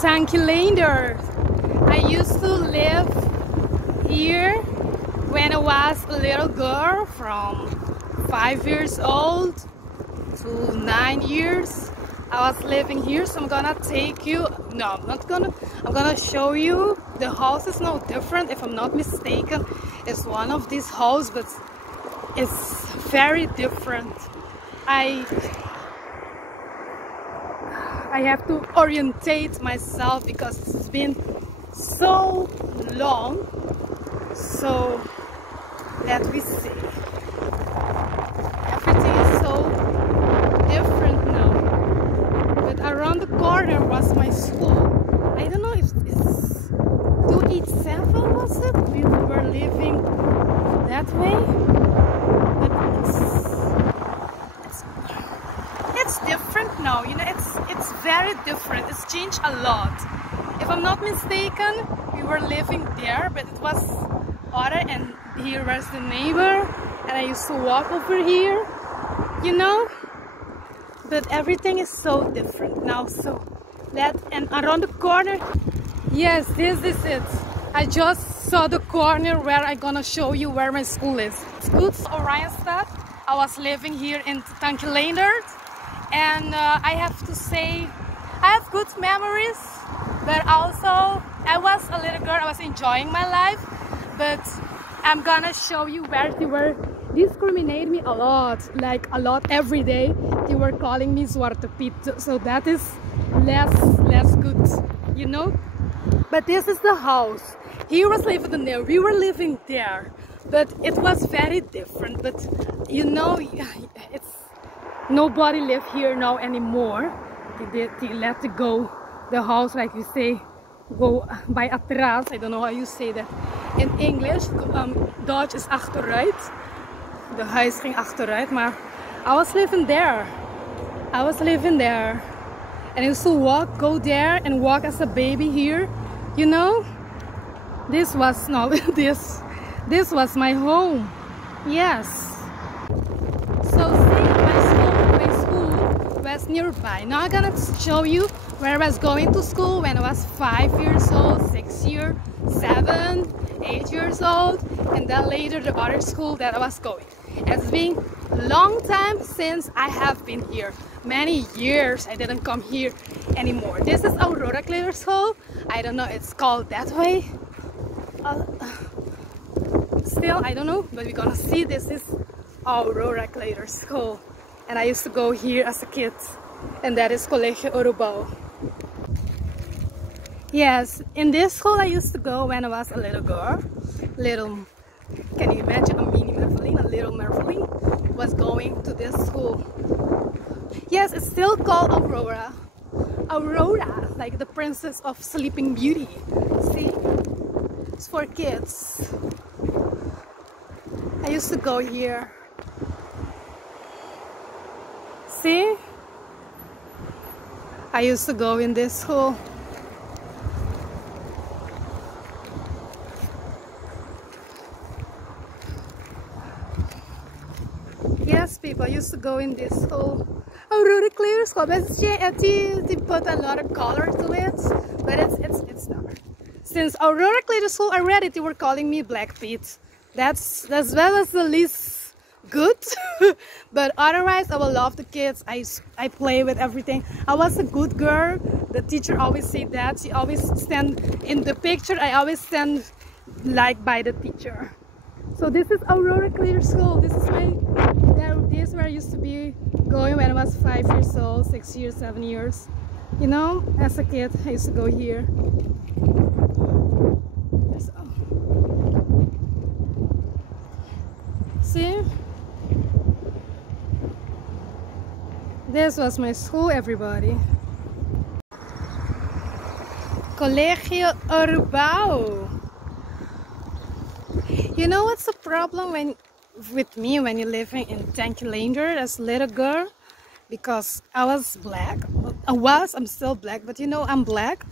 Tankilander. I used to live here when I was a little girl, from 5 years old to 9 years. I was living here, so I'm gonna take you. No, I'm gonna show you. The house is no different, if I'm not mistaken. It's one of these houses, but it's very different. I have to orientate myself because it's been so long. So let me see. Everything is so different now. But around the corner was my school. I don't know if it's 287, was it? We were living that way. But it's different now, you know, it's very different. It's changed a lot. If I'm not mistaken, we were living there, but it was other, and here was the neighbor, and I used to walk over here, you know. But everything is so different now. So and around the corner, yes, this is it. I just saw the corner where I'm gonna show you where my school is. It's good, Orijenstad. I was living here in Tankilander, and I have to say I have good memories, but also I was a little girl, I was enjoying my life. But I'm gonna show you where they were discriminating me a lot, like a lot every day. They were calling me Zwarte Piet, so that is less good, you know. But this is the house. He was living there, we were living there, but it was very different. But you know, it's nobody live here now anymore. They let it go, the house, like you say, go by atrás. I don't know how you say that in English. Dutch is achteruit. De huis ging achteruit, maar I was living there. I was living there. And I used to go there and walk as a baby here, you know. This was this was my home. Yes. So see, my school was nearby. Now I'm gonna show you where I was going to school when I was 5 years old, 6 years, 7, 8 years old, and then later the other school that I was going. It's been a long time since I have been here. Many years I didn't come here anymore. This is Aurora Kleiner School. I don't know, it's called that way. Still, I don't know, but we're gonna see. This is Aurora Kleiner School. And I used to go here as a kid. And that is College Urubao. Yes, in this school I used to go when I was a little girl. Can you imagine a mini Merveline, a little Merveline was going to this school. Yes, it's still called Aurora. Aurora, like the princess of Sleeping Beauty. See? It's for kids. I used to go here. See? I used to go in this school. Yes, people, I used to go in this school. Aurora Kleiner School. But they put a lot of color to it, but it's not. Since Aurora Kleiner School already, they were calling me Black Pete. That's as well as the least good. But otherwise, I will love the kids. I play with everything. I was a good girl. The teacher always said that. She always stand in the picture. I always stand like by the teacher. So this is Aurora Kleiner School. This is this is where I used to be going when I was 5 years old, 6 years, 7 years. You know, as a kid, I used to go here. So. See? This was my school, everybody. Colegio Urubao. You know what's the problem with me when you're living in Tankilander as a little girl? Because I was black. I'm still black, but you know I'm black.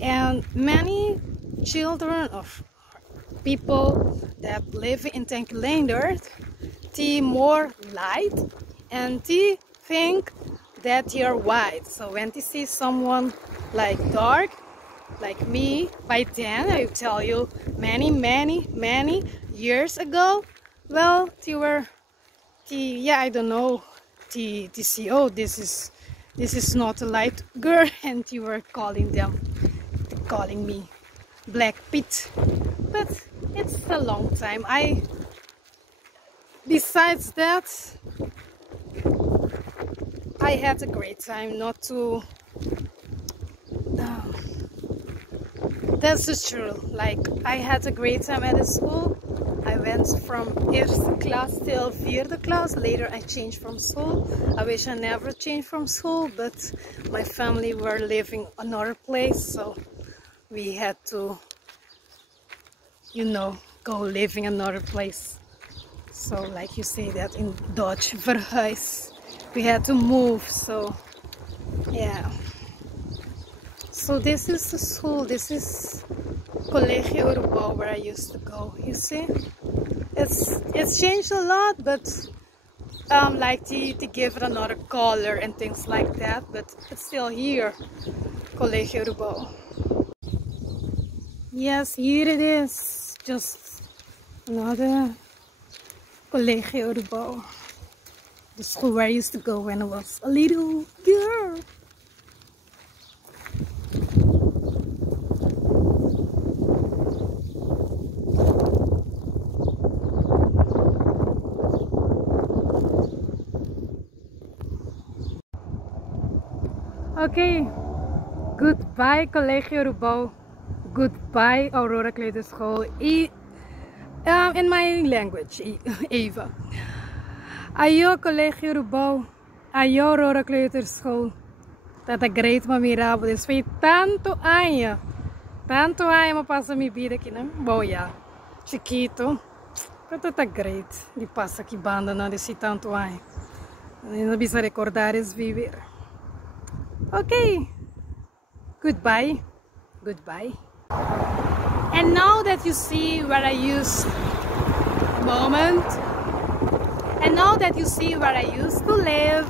And many children of people that live in Tankilander, they more light, and they think that you're white. So when they see someone like dark, like me, by then I tell you many years ago, well, they were yeah, I don't know, they see, oh, this is not a light girl, and you were calling me Black Pit. But it's a long time. Besides that, I had a great time. Not to that's just true. Like, I had a great time at the school. I went from eerste klas till vierde klas. Later I changed from school. I wish I never changed from school, but my family were living another place, so we had to, you know, go living another place. So like you say that in Dutch, verhuis. We had to move, so yeah. So this is the school, this is Collegio Urbau, where I used to go. You see, it's changed a lot, but like to give it another color and things like that, but it's still here, Collegio Urbau. Yes, here it is, just another Collegio Urbau, the school where I used to go when I was a little girl. Okay, goodbye Collegio Urbau, goodbye Aurora Kleuterschool, in my language, Eva. Ayo Collegio Urbau, ayo Aurora Kleuterschool, tata great mamirabo, this foi tanto año me passa minha vida aqui, né? Bom, yeah, chiquito, pero tata great, de passa aqui banda, não, desse tanto año, não precisa recordar, es viver. Okay, goodbye. And now that you see where I used to live,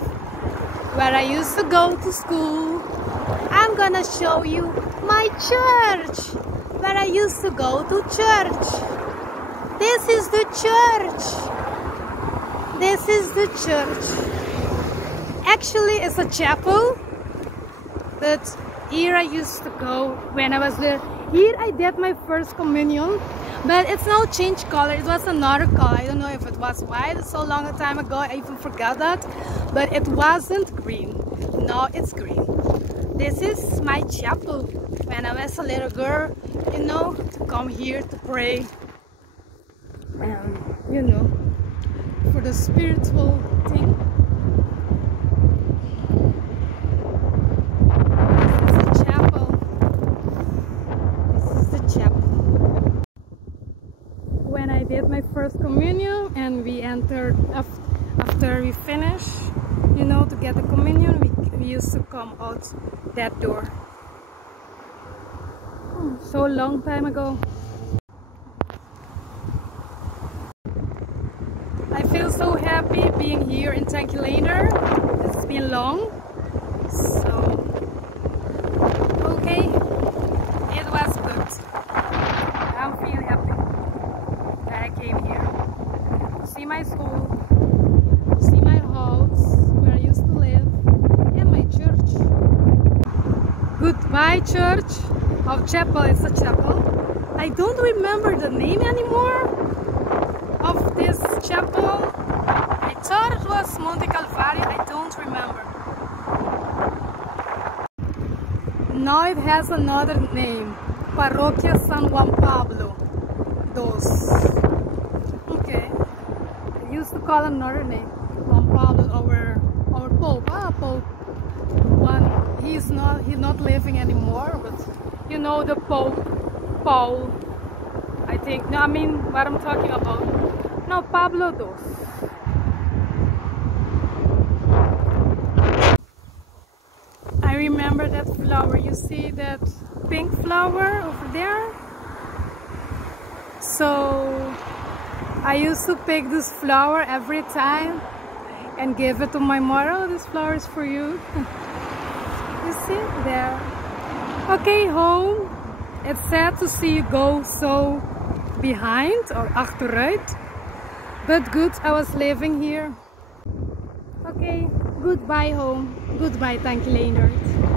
where I used to go to school, I'm gonna show you my church, where I used to go to church. This is the church. Actually, it's a chapel. But here I used to go when I was there. Here I did my first communion, but it's now changed color. It was another color. I don't know if it was white. It's so long a time ago, I even forgot that. But it wasn't green. Now it's green. This is my chapel. When I was a little girl, you know, to come here to pray. You know, for the spiritual thing. When I did my first communion and we entered, after we finished, you know, to get the communion, we used to come out that door. So long time ago. I feel so happy being here in Tankelander. It's been long, so okay, it was good. I'm feeling happy. I came here to see my school, to see my house where I used to live, and my church. Goodbye church of chapel. It's a chapel. I don't remember the name anymore of this chapel. I thought it was Monte Calvario. I don't remember. Now it has another name, Parroquia San Juan Pablo II. Okay, I used to call another name, Juan Pablo, our Pope. Pope. One, he's not living anymore, but you know the Pope, Paul. I think. No, I mean what I'm talking about. No, Pablo II. I remember that flower. You see that pink flower over there? So I used to pick this flower every time, and give it to my mother. This flower is for you. You see there. Okay, home. It's sad to see you go so behind or achteruit, but good, I was living here. Okay, goodbye home. Goodbye, thank you, Leendert.